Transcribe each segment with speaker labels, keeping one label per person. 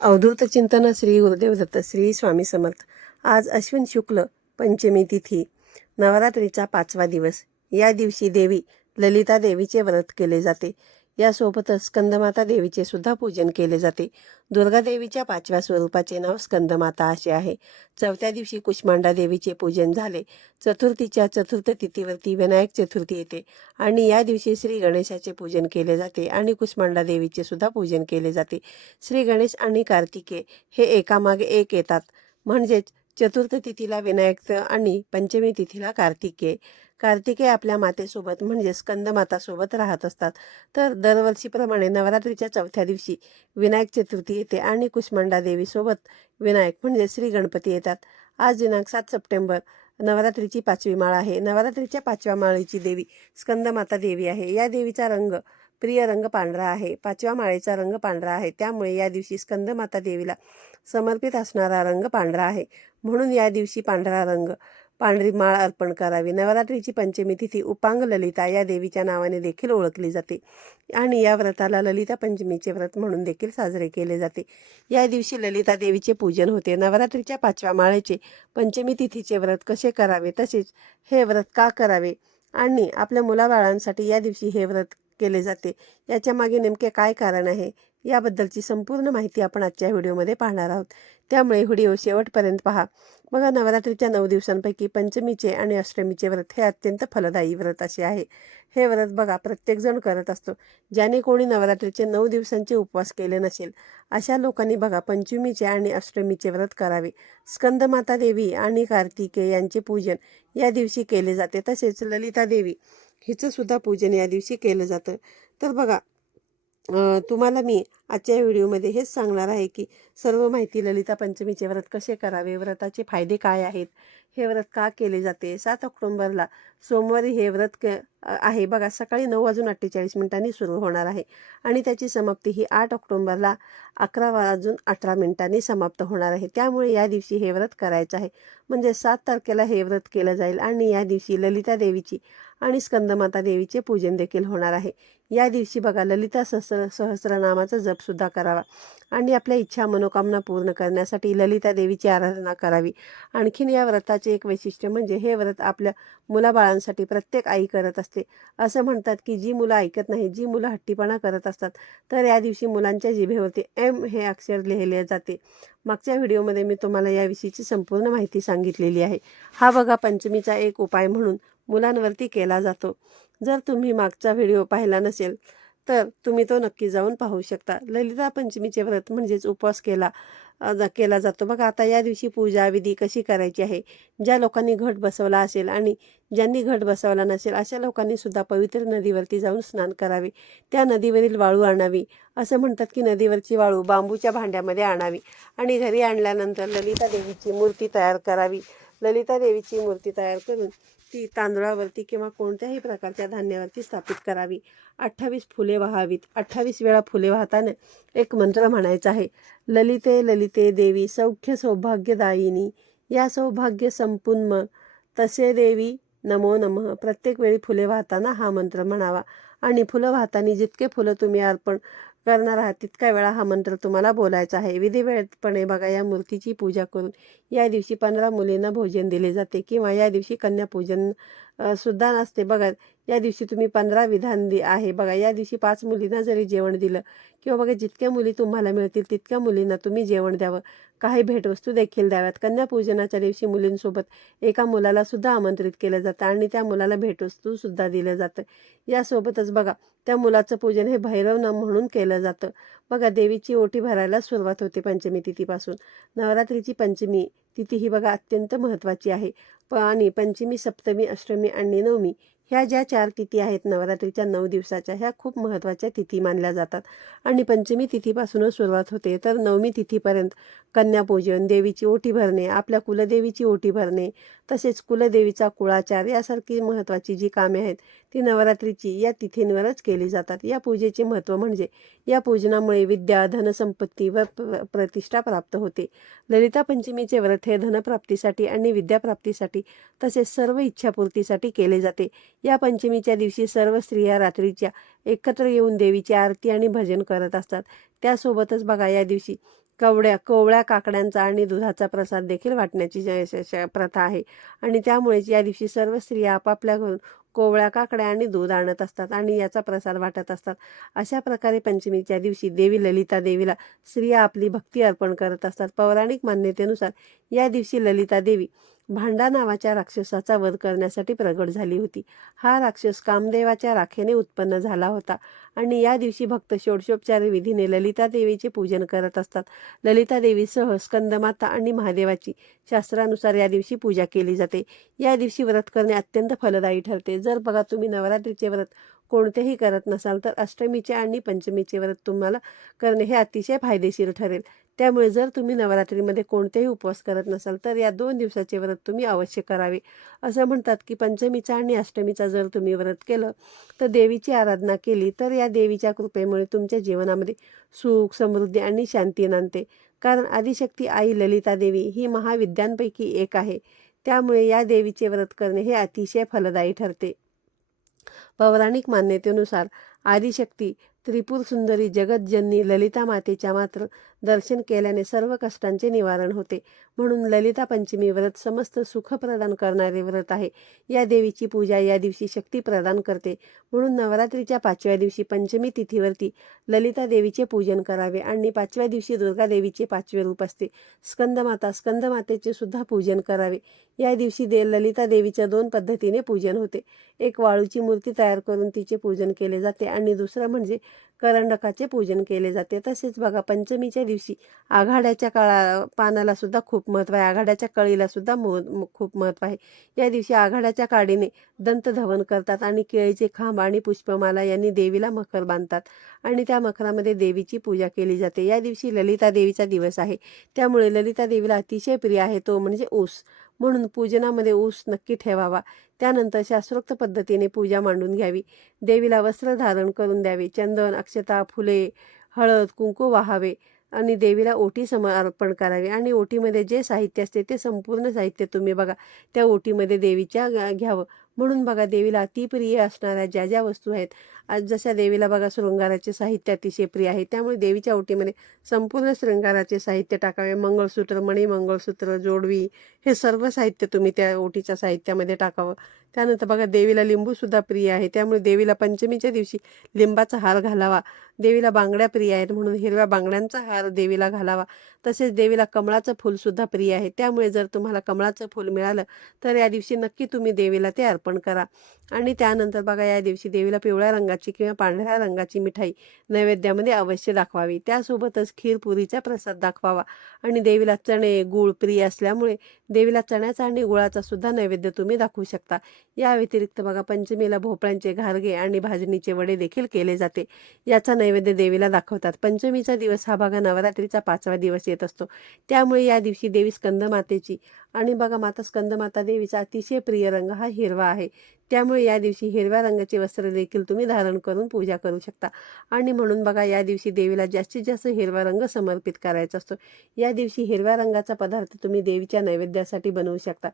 Speaker 1: अवधूत चिंतन श्री गुरुदेव दत्त श्री स्वामी समर्थ. आज अश्विन शुक्ल पंचमी तिथी नवरात्रीचा पाचवा दिवस. या दिवशी देवी ललिता देवीचे व्रत केले जाते. यासोबतच स्कंदमाता देवीचे सुद्धा पूजन केले जाते. दुर्गा देवीच्या पाचव्या स्वरूपाचे नाव स्कंदमाता असे आहे. चौथ्या दिवशी कुष्मांडा देवीचे पूजन झाले. चतुर्थीच्या चतुर्थ तिथीवरती विनायक चतुर्थी येते आणि या दिवशी श्री गणेशाचे पूजन केले जाते आणि कुष्मांडा देवीचे सुद्धा पूजन केले जाते. श्री गणेश आणि कार्तिके हे एकामागे एक येतात. म्हणजेच चतुर्थ तिथीला विनायक आणि पंचमी तिथीला कार्तिके. कार्तिकेय आपल्या मातेसोबत म्हणजे स्कंदमातासोबत राहत असतात. तर दरवर्षीप्रमाणे नवरात्रीच्या चौथ्या दिवशी विनायक चतुर्थी येते आणि कुष्मांडा देवीसोबत विनायक म्हणजे श्री गणपती येतात. आज दिनांक सात सप्टेंबर नवरात्रीची पाचवी माळ आहे. नवरात्रीच्या पाचव्या माळेची देवी स्कंदमाता देवी आहे. या देवीचा रंग प्रिय रंग पांढरा आहे. पाचव्या माळेचा रंग पांढरा आहे. त्यामुळे या दिवशी स्कंदमाता देवीला समर्पित असणारा रंग पांढरा आहे. म्हणून या दिवशी पांढरा रंग पांढरी माळ अर्पण करावी. नवरात्रीची पंचमी तिथी उपांग ललिता या देवीच्या नावाने देखील ओळखली जाते आणि या व्रताला ललिता पंचमीचे व्रत म्हणून देखील साजरे केले जाते. या दिवशी ललिता देवीचे पूजन होते. नवरात्रीच्या पाचव्या माळेचे पंचमी तिथीचे व्रत कसे करावे? तसेच हे व्रत का करावे? आणि आपल्या मुलाबाळांसाठी या दिवशी हे व्रत केले जाते. याच्या मागे नेमके काय कारण आहे? याबद्दलची संपूर्ण माहिती आपण आजच्या व्हिडिओमध्ये पाहणार आहोत. त्यामुळे व्हिडिओ शेवटपर्यंत पहा. बघा नवरात्रीच्या नऊ दिवसांपैकी पंचमीचे आणि अष्टमीचे व्रत हे अत्यंत फलदायी व्रत असे आहे. हे व्रत बघा प्रत्येकजण करत असतो. ज्याने कोणी नवरात्रीचे नऊ दिवसांचे उपवास केले नसेल अशा लोकांनी बघा पंचमीचे आणि अष्टमीचे व्रत करावे. स्कंदमाता देवी आणि कार्तिके यांचे पूजन या दिवशी केले जाते. तसेच ललिता देवी हिचं सुद्धा पूजन या दिवशी केलं जातं. तर बघा तुम्हाला मी आजच्या व्हिडिओमध्ये हेच सांगणार आहे की सर्व माहिती ललिता पंचमीचे व्रत कसे करावे व्रताचे फायदे काय आहेत हे व्रत का केले जाते? सात ऑक्टोंबरला सोमवारी हे व्रत के आहे. बघा सकाळी नऊ वाजून अठ्ठेचाळीस मिनिटांनी सुरू होणार आहे आणि त्याची समाप्ती ही आठ ऑक्टोंबरला अकरा वाजून अठरा मिनिटांनी समाप्त होणार आहे. त्यामुळे या दिवशी हे व्रत करायचं आहे. म्हणजे सात तारखेला हे व्रत केलं जाईल आणि या दिवशी ललिता देवीची आणि स्कंदमाता देवीचे पूजन देखील होणार आहे. या दिवशी बघा ललिता सहस्र सहस्रनामाचा जपसुद्धा करावा. आणि आपल्या इच्छा मनोकामना पूर्ण करण्यासाठी ललिता देवीची आराधना करावी. आणखीन या व्रताचे एक वैशिष्ट्य म्हणजे हे व्रत आपल्या मुलाबाळांसाठी प्रत्येक आई करत असते. असं म्हणतात की जी मुलं ऐकत नाही जी मुलं हट्टीपणा करत असतात तर या दिवशी मुलांच्या जिभेवरती एम हे अक्षर लिहिले जाते. मागच्या व्हिडिओमध्ये मी तुम्हाला याविषयीची संपूर्ण माहिती सांगितलेली आहे. हा बघा पंचमीचा एक उपाय म्हणून मुलांवरती केला जातो. जर तुम्ही मागचा व्हिडिओ पाहिला नसेल तर तुम्ही तो नक्की जाऊन पाहू शकता. ललिता पंचमीचे व्रत म्हणजेच उपवास केला जा- केला जातो. बघा आता या दिवशी पूजा विधी कशी करायची आहे? ज्या लोकांनी घट बसवला असेल आणि ज्यांनी घट बसवला नसेल अशा लोकांनी सुद्धा पवित्र नदीवरती जाऊन स्नान करावे. त्या नदीवरील वाळू आणावी. असं म्हणतात की नदीवरची वाळू बांबूच्या भांड्यामध्ये आणावी आणि घरी आणल्यानंतर ललिता देवीची मूर्ती तयार करावी. ललिता देवीची मूर्ती तयार करून ती तांदळावरती किंवा कोणत्याही प्रकारच्या धान्यावरती स्थापित करावी. अठ्ठावीस फुले वाहावीत. अठ्ठावीस वेळा फुले वाहताना एक मंत्र म्हणायचा आहे. ललिते ललिते देवी सौख्य सौभाग्यदायिनी. या सौभाग्य संपूर्ण तसे देवी नमो नमः. प्रत्येक वेळी फुले वाहताना हा मंत्र म्हणावा. आणि फुलं वाहताना जितके फुलं तुम्ही अर्पण करणार आहात तितका वेळा हा मंत्र तुम्हाला बोलायचा आहे. विधिवेळपणे बघा या मूर्तीची पूजा करून या दिवशी पंधरा मुलींना भोजन दिले जाते किंवा या दिवशी कन्यापूजन सुद्धा नसते. बघा या दिवशी तुम्ही पंधरा विधान दि आहे. बघा या दिवशी पाच मुलींना जरी जेवण दिलं किंवा बघा जितक्या मुली तुम्हाला मिळतील तितक्या मुलींना तुम्ही जेवण द्यावं. काही भेटवस्तू देखील द्याव्यात. कन्यापूजनाच्या दिवशी मुलींसोबत एका मुलाला सुद्धा आमंत्रित केलं जातं आणि त्या मुलाला भेटवस्तू सुद्धा दिलं जातं. यासोबतच बघा त्या मुलाचं पूजन हे भैरव म्हणून केलं जातं. बघा देवीची ओटी भरायला सुरुवात होते पंचमी तिथीपासून. नवरात्रीची पंचमी तिथी ही बघा अत्यंत महत्त्वाची आहे. प आणि पंचमी सप्तमी अष्टमी आणि नवमी ह्या ज्या चार तिथी आहेत नवरात्रीच्या नऊ दिवसाच्या ह्या खूप महत्त्वाच्या तिथी मानल्या जातात. आणि पंचमी तिथीपासूनच सुरुवात होते. तर नवमी तिथीपर्यंत कन्यापूजन देवीची ओटी भरणे आपल्या कुलदेवीची ओटी भरणे तसेच कुलदेवीचा कुळाचार यासारखी महत्त्वाची जी कामे आहेत ती नवरात्रीची या तिथींवरच केली जातात. या पूजेचे महत्त्व म्हणजे या पूजनामुळे विद्या धनसंपत्ती व प्र- प्रतिष्ठा प्राप्त होते. ललिता पंचमीचे व्रत हे धनप्राप्तीसाठी आणि विद्याप्राप्तीसाठी तसेच सर्व इच्छापूर्तीसाठी केले जाते. या पंचमीच्या दिवशी सर्व स्त्रिया रात्रीच्या एकत्र येऊन देवीची आरती आणि भजन करत असतात. त्यासोबतच बघा या दिवशी कवड्या कोवळ्या काकड्यांचा आणि दुधाचा प्रसाद देखील वाटण्याची श- श- प्रथा आहे. आणि त्यामुळेच या दिवशी सर्व स्त्रिया आपापल्या घरून कोवळ्या काकड्या आणि दूध आणत असतात आणि याचा प्रसाद वाटत असतात. अशा प्रकारे पंचमीच्या दिवशी देवी ललिता देवीला स्त्रिया आपली भक्ती अर्पण करत असतात. पौराणिक मान्यतेनुसार या दिवशी ललिता देवी भांडा नावाच्या राक्षसाचा वध करण्यासाठी प्रगट झाली होती. हा राक्षस कामदेवाच्या राखेने उत्पन्न झाला होता आणि या दिवशी भक्त षोडशोपचार विधीने ललिता देवीचे पूजन करत असतात. ललिता देवीसह स्कंदमाता आणि महादेवाची शास्त्रानुसार या दिवशी पूजा केली जाते. या दिवशी व्रत करणे अत्यंत फलदायी ठरते. जर बघा तुम्ही नवरात्रीचे व्रत कोणतेही करत नसाल तर अष्टमीचे आणि पंचमीचे व्रत तुम्हाला करणे हे अतिशय फायदेशीर ठरेल. त्यामुळे जर तुम्ही नवरात्रीमध्ये कोणतेही उपवास करत नसाल तर या दोन दिवसाचे व्रत तुम्ही अवश्य करावे. असं म्हणतात की पंचमीचा आणि अष्टमीचा जर तुम्ही व्रत केलं तर देवीची आराधना केली तर या देवीच्या कृपेमुळे तुमच्या जीवनामध्ये सुख समृद्धी आणि शांती नांदते. कारण आदिशक्ती आई ललिता देवी ही महाविद्यांपैकी एक आहे. त्यामुळे या देवीचे व्रत करणे हे अतिशय फलदायी ठरते. पौराणिक मान्यतेनुसार आदिशक्ती त्रिपुर सुंदरी जगतजननी ललिता मातेच्या मात्र दर्शन केल्याने सर्व कष्टांचे निवारण होते. म्हणून ललिता पंचमी व्रत समस्त सुख प्रदान करणारे व्रत आहे. या देवीची पूजा या दिवशी शक्ती प्रदान करते. म्हणून नवरात्रीच्या पाचव्या दिवशी पंचमी तिथीवरती ललिता देवीचे पूजन करावे आणि पाचव्या दिवशी दुर्गा देवीचे पाचवे रूप असते. स्कंदमाता स्कंदमातेचे सुद्धा पूजन करावे. या दिवशी दे ललिता देवीच्या दोन पद्धतीने पूजन होते. एक वाळूची मूर्ती तयार करून तिचे पूजन केले जाते आणि दुसरं म्हणजे करंडकाचे पूजन केले जाते. तसेच बघा पंचमीच्या दिवशी आघाड्याच्या काळा पानाला सुद्धा खूप महत्त्व आहे. आघाड्याच्या कळीला सुद्धा मह खूप महत्त्व आहे. या दिवशी आघाड्याच्या काडीने दंतधवन करतात आणि केळीचे खांब आणि पुष्पमाला यांनी देवीला मखर बांधतात आणि त्या मखरामध्ये देवीची पूजा केली जाते. या दिवशी ललिता देवीचा दिवस आहे. त्यामुळे ललिता देवीला अतिशय प्रिय आहे. तो म्हणजे ऊस. म्हणून पूजनामध्ये ऊस नक्की ठेवावा. त्यानंतर शास्त्रोक्त पद्धतीने पूजा मांडून घ्यावी. देवीला वस्त्र धारण करून द्यावे. चंदन अक्षता फुले हळद कुंकू वाहावे आणि देवीला ओटी समर्पण करावे. आणि ओटीमध्ये जे साहित्य असते ते संपूर्ण साहित्य तुम्ही बघा. त्या ओटीमध्ये देवीच्या घ्यावं. म्हणून बघा देवीला अतिप्रिय असणाऱ्या ज्या ज्या वस्तू आहेत आज जशा देवीला बघा शृंगाराचे साहित्य अतिशय प्रिय आहे त्यामुळे देवीच्या ओटीमध्ये संपूर्ण शृंगाराचे साहित्य टाकावे मंगळसूत्र मणी मंगळसूत्र जोडवी हे सर्व साहित्य तुम्ही त्या ओटीच्या साहित्यामध्ये टाकावं. त्यानंतर बघा देवीला लिंबूसुद्धा प्रिय आहे. त्यामुळे देवीला पंचमीच्या दिवशी लिंबाचा हार घालावा. देवीला बांगड्या प्रिय आहेत म्हणून हिरव्या बांगड्यांचा हार देवीला घालावा. तसेच देवीला कमळाचं फूलसुद्धा प्रिय आहे. त्यामुळे जर तुम्हाला कमळाचं फूल मिळालं तर या दिवशी नक्की तुम्ही देवीला ते अर्पण करा. आणि त्यानंतर बघा या दिवशी देवीला पिवळ्या रंगाची किंवा पांढऱ्या रंगाची मिठाई नैवेद्यामध्ये अवश्य दाखवावी. त्यासोबतच खीरपुरीचा प्रसाद दाखवावा. आणि देवीला चणे गूळ प्रिय असल्यामुळे देवीला चण्याचा आणि गुळाचा सुद्धा नैवेद्य तुम्ही दाखवू शकता. या व्यतिरिक्त बघा पंचमीला भोपळ्यांचे घारगे आणि भाजणीचे वडे देखील केले जाते. याचा नैवेद्य देवीला दाखवतात. पंचमीचा दिवस हा बघा नवरात्रीचा पाचवा दिवस येत असतो. त्यामुळे या दिवशी देवी स्कंदमातेची आणि बघा माता स्कंदमाता देवीचा अतिशय प्रिय रंग हा हिरवा आहे. त्यामुळे या दिवशी हिरव्या रंगाचे वस्त्र देखील तुम्ही धारण करून पूजा करू शकता. आणि म्हणून बघा या दिवशी देवीला जास्तीत जास्त हिरवा रंग समर्पित करायचा असतो. या दिवशी हिरव्या रंगाचा पदार्थ तुम्ही देवीच्या नैवेद्यासाठी बनवू शकता.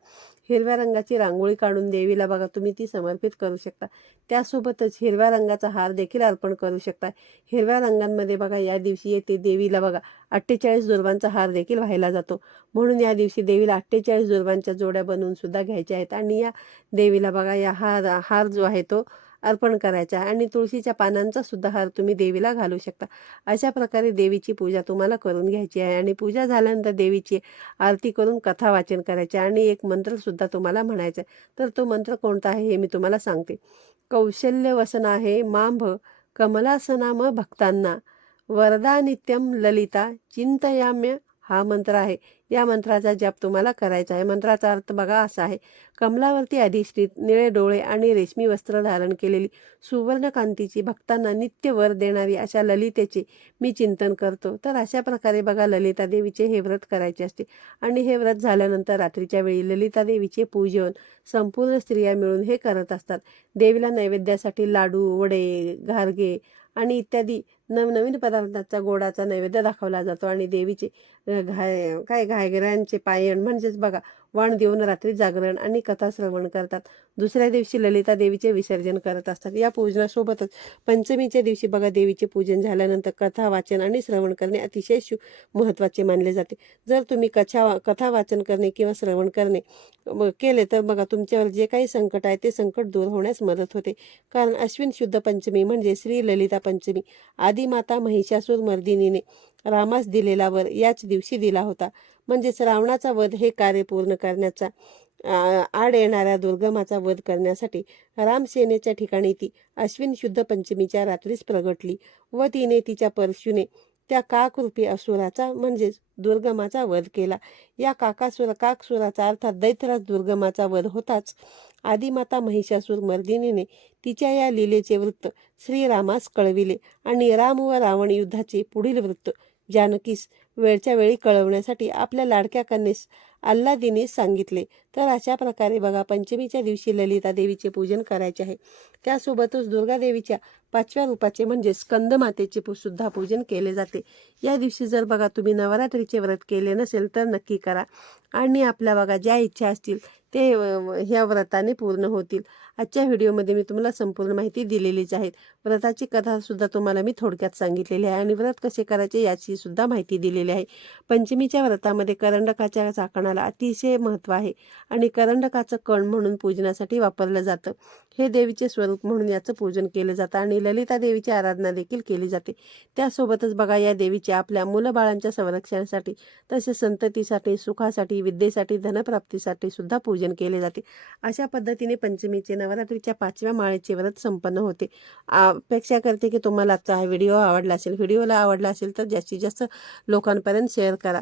Speaker 1: हिरव्या रंगाची रांगोळी काढून देवीला बघा तुम्ही ती समर्पित करू शकता. त्यासोबतच हिरव्या रंगाचा हार देखील अर्पण करू शकता. हिरव्या रंगांमध्ये बघा या दिवशी येते देवीला बघा अठ्ठेचाळीस दुर्वांचा हार देखील व्हायला जातो. म्हणून या दिवशी देवीला अठ्ठेचाळीस दुर्वांच्या जोड्या बनवून सुद्धा घ्यायच्या आहेत. आणि या देवीला बघा या हार हार जो आहे तो अर्पण करायचा आहे. आणि तुळशीच्या पानांचा सुद्धा हार तुम्ही देवीला घालू शकता. अशा प्रकारे देवीची पूजा तुम्हाला करून घ्यायची आहे. आणि पूजा झाल्यानंतर देवीची आरती करून कथा वाचन करायचे आणि एक मंत्रसुद्धा तुम्हाला म्हणायचा आहे. तर तो मंत्र कोणता आहे हे मी तुम्हाला सांगते. कौशल्य वसन आहे मांभ कमलासनाम भक्तांना वरदा नित्यम ललिता चिंतयाम्य हा मंत्र आहे. या मंत्राचा जप तुम्हाला करायचा आहे. मंत्राचा अर्थ बघा असा आहे. कमलावरती अधिष्ठित निळे डोळे आणि रेशमी वस्त्र धारण केलेली सुवर्णकांतीची भक्तांना नित्य वर देणारी अशा ललितेचे मी चिंतन करतो. तर अशा प्रकारे बघा ललिता देवीचे हे व्रत करायचे असते. आणि हे व्रत झाल्यानंतर रात्रीच्या वेळी ललिता देवीचे पूजन संपूर्ण स्त्रिया मिळून हे करत असतात. देवीला नैवेद्यासाठी लाडू वडे घारगे आणि इत्यादी नवनवीन पदार्थाचा गोडाचा नैवेद्य दाखवला जातो आणि देवीचे घाय काय घायगऱ्यांचे पायण म्हणजेच बघा वाण देऊन रात्री जागरण आणि कथा श्रवण करतात. दुसऱ्या दिवशी ललिता देवीचे विसर्जन करत असतात. या पूजनासोबतच पंचमीच्या दिवशी बघा देवीचे पूजन झाल्यानंतर कथा वाचन आणि श्रवण करणे अतिशय शु महत्त्वाचे मानले जाते. जर तुम्ही कथा कथा वाचन करणे किंवा श्रवण करणे केले तर बघा तुमच्यावर जे काही संकट आहे ते संकट दूर होण्यास मदत होते. कारण अश्विन शुद्ध पंचमी म्हणजे श्री ललिता पंचमी आदिमाता महिषासूर मर्दिनीने रामास दिलेला वर याच दिवशी दिला होता. म्हणजेच रावणाचा वध हे कार्य पूर्ण करण्याचा आड येणाऱ्या दुर्गमाचा वध करण्यासाठी रामसेनेच्या ठिकाणी ती अश्विन शुद्ध पंचमीच्या रात्रीच प्रगटली व तिने तिच्या परशुने त्या काकरूपी असुराचा म्हणजेच दुर्गमाचा वध केला. या काकासुर काकसुराचा अर्थात दैत्यराज दुर्गमाचा वध होताच आदिमाता महिषासूर मर्दिनीने तिच्या या लीलेचे वृत्त श्रीरामास कळविले आणि राम व रावण युद्धाचे पुढील वृत्त जानकीस वेळच्या वेळी कळवण्यासाठी आपल्या लाडक्या कन्येस अल्लादीने सांगितले. तर अशा प्रकारे बघा पंचमीच्या दिवशी ललिता देवीचे पूजन करायचे आहे. त्यासोबतच दुर्गा देवीच्या पाचव्या रूपाचे म्हणजे स्कंदमातेचे पू- सुद्धा पूजन केले जाते. या दिवशी जर बघा तुम्ही नवरात्रीचे व्रत केले नसेल तर नक्की करा. आणि आपल्या बघा ज्या इच्छा असतील ते ह्या व्रताने पूर्ण होतील. आजच्या व्हिडिओमध्ये मी तुम्हाला संपूर्ण माहिती दिलेलीच आहे. व्रताची कथासुद्धा तुम्हाला मी थोडक्यात सांगितलेली आहे. आणि व्रत कसे करायचे याची सुद्धा माहिती दिलेली आहे. पंचमीच्या व्रतामध्ये करंडकाच्या चाकणाला अतिशय महत्त्व आहे. आणि करंडकाचं कण म्हणून पूजनासाठी वापरलं जातं. हे देवीचे स्वरूप म्हणून याचं पूजन केलं जातं आणि ललिता देवीची आराधना देखील केली जाते. त्यासोबतच बघा या देवीचे आपल्या मुलबाळांच्या संरक्षणासाठी तसेच संततीसाठी सुखासाठी विद्येसाठी धनप्राप्तीसाठी सुद्धा पूजन केले जाते. अशा पद्धतीने पंचमीचे नवरात्रीच्या पाचव्या माळेचे व्रत संपन्न होते. आ- अपेक्षा करते की तुम्हाला आजचा हा व्हिडिओ आवडला असेल व्हिडिओला आवडला असेल तर जास्तीत जास्त लोकांपर्यंत शेअर करा.